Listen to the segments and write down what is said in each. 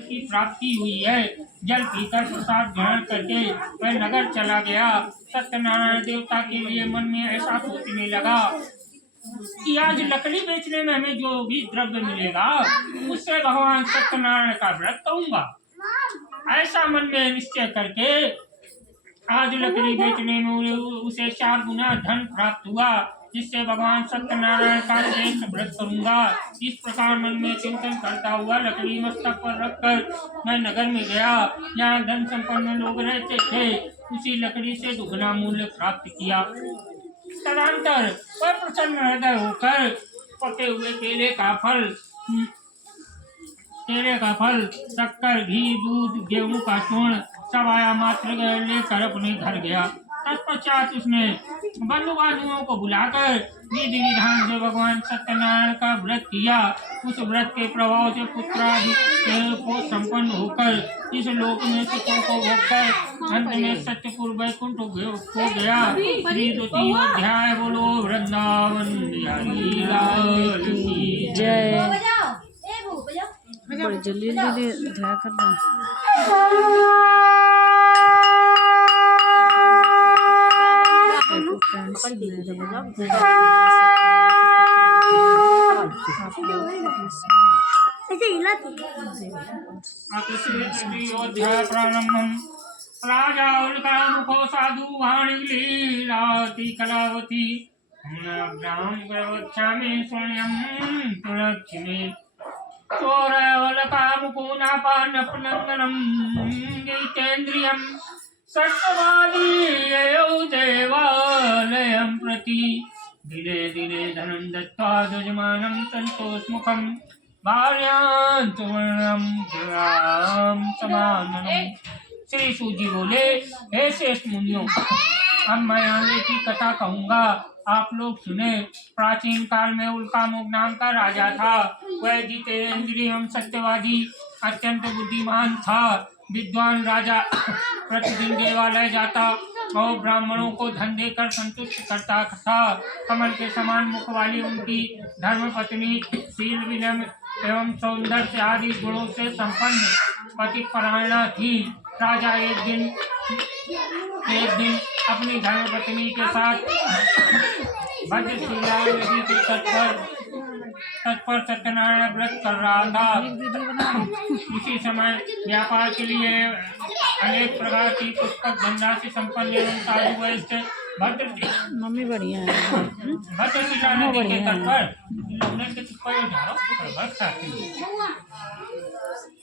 की प्राप्ति हुई है। जल पीकर प्रसाद ग्रहण करके वह नगर चला गया। सत्यनारायण देवता के लिए मन में ऐसा सोचने लगा कि आज लकड़ी बेचने में हमें जो भी द्रव्य मिलेगा उससे भगवान सत्यनारायण का व्रत करूंगा। ऐसा मन में निश्चय करके आज लकड़ी बेचने में उसे 4 गुना धन प्राप्त हुआ, जिससे भगवान सत्यनारायण का श्रेष्ठ व्रत करूंगा। इस प्रकार मन में चिंतन करता हुआ लकड़ी मस्तक पर रखकर मैं नगर में गया, जहाँ धन संपन्न लोग रहते थे। उसी लकड़ी से दुगना मूल्य प्राप्त किया। तदंतर वह प्रसन्न हृदय होकर पके हुए केले का फल, शक्कर, घी, दूध, गेहूं का चूर्ण सब आया मात्र लेकर अपने घर गया। तत्पश्चात उसने बंधु बांधुओं को बुलाकर विधि विधान से भगवान सत्यनारायण का व्रत किया। उस व्रत के प्रभाव से पुत्रादि को संपन्न होकर इस लोक में सुखों को भोगकर अंत में सत्यपुर वैकुंठ को गया। श्री द्वितीय अध्याय। बोलो वृंदावन बिहारी लाल की जय। बड़ी जल्दी जल्दी ध्यान करना। प्रारंभम राजा मुखो साधु वाणी लीलावती कलावती ग्राम गर्वच्छामि स्वर्ण्यम पुरक्षिमे चोरवलकामुकुनापानपनन्दनं गीतेन्द्रियं सत्त्ववादीयौ देवालयं प्रति दिने दिने धनं दत्त्वा यजमानं सन्तोषमुखं भार्यां सुवर्णं गिरां समाननम्। श्री सूजी बोले, हे श्रेष्ठ मुनियों, अब मैं आगे की कथा कहूँगा, आप लोग सुने। प्राचीन काल में उल्कामुख नाम का राजा था। वह जितेंद्रिय एवं सत्यवादी अत्यंत बुद्धिमान था। विद्वान राजा प्रतिदिन देवालय जाता और ब्राह्मणों को धन देकर संतुष्ट करता था। कमल के समान मुख वाली उनकी धर्मपत्नी शील विनम्र एवं सौंदर्य आदि गुणों से संपन्न पतिपरायणा थी। राजा एक दिन अपनी धर्मपत्नी के साथ भद्रशिला नदी के तट पर सत्यनारायण व्रत कर रहा था। उसी समय व्यापार के लिए अनेक प्रकार की पुस्तक धंधा से संपन्न एवं साधु वैश्य मम्मी बढ़िया है। भद्रशिला नदी के तट पर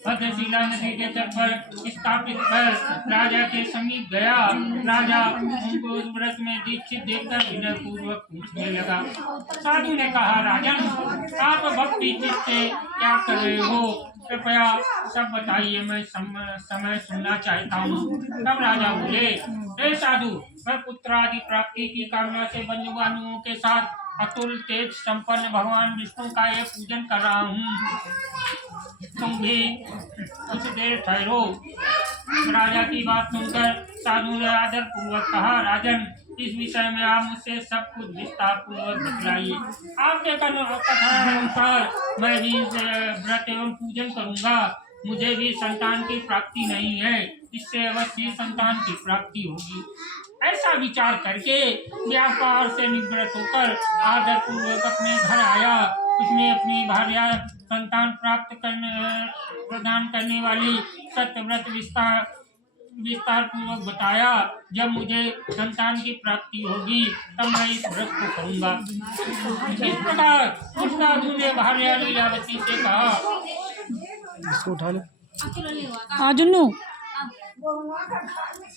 भद्रशिला नदी के तट पर स्थापित कर राजा के समीप गया। राजा उनको उस व्रत में दीक्षित देखकर विनय पूर्वक पूछने लगा। साधु ने कहा, राजन, आप भक्ति चित्त से क्या कर रहे हो? कृपया सब बताइए, मैं समय सुनना चाहता हूँ। तब राजा बोले, हे साधु, मैं पुत्र आदि प्राप्ति की कामना से बंधु बांधुओं के साथ अतुल तेज संपन्न भगवान विष्णु का ये पूजन कर रहा हूँ। तुम भी कुछ देर ठहरो। राजा की बात सुनकर साधु ने आदर पूर्वक कहा, राजन, इस विषय में आप मुझसे सब कुछ विस्तार पूर्वक बतलाइए। आपके कथनानुसार मैं भी व्रत एवं पूजन करूँगा। मुझे भी संतान की प्राप्ति नहीं है, इससे अवश्य संतान की प्राप्ति होगी। ऐसा विचार करके व्यापार से निवृत्त होकर आदर पूर्वक अपने घर आया। उसने अपनी भार्या संतान प्रदान करने वाली सत्यव्रत विस्तार पूर्वक बताया। जब मुझे संतान की प्राप्ति होगी तब मैं इस व्रत को करूँगा। इस प्रकार उस साधु ने भार्या लीलावती से कहा, आ जुन्नू